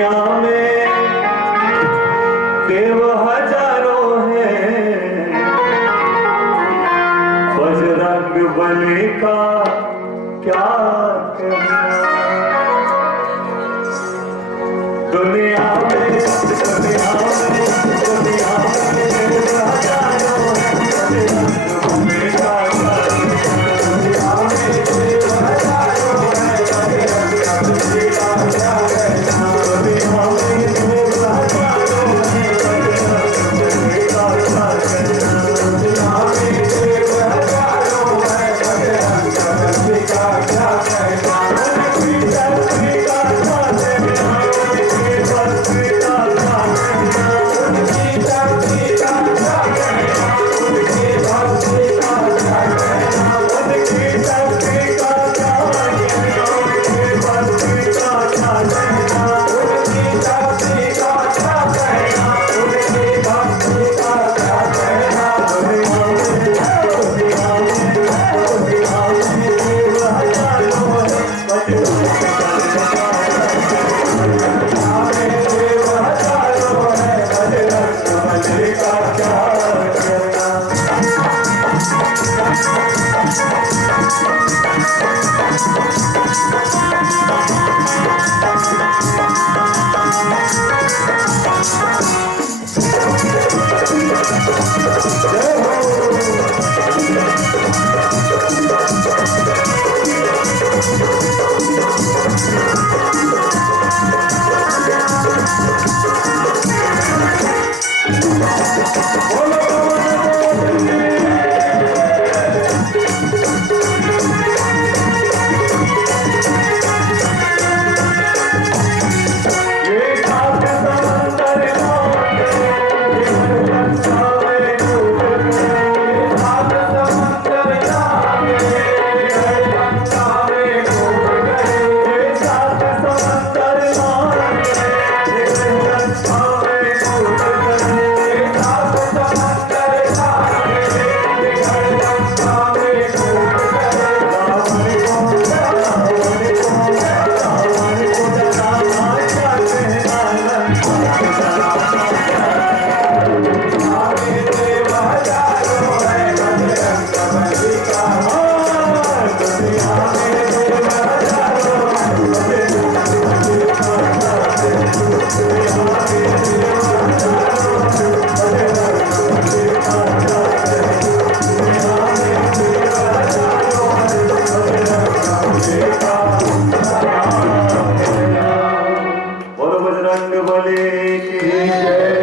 दुनिया में देव हजारों हैं, बजरंग बली का क्या कहना। दुनिया में देव हजारों हैं, बजरंग बली का क्या कहना। दुनिया में देव हजारों हैं, बजरंग बली का क्या कहना। दुनिया में देव हजारों हैं, बजरंग बली का क्या कहना। दुनिया में देव हजारों हैं, बजरंग बली का क्या कहना। बोलो बजरंग बली की जय।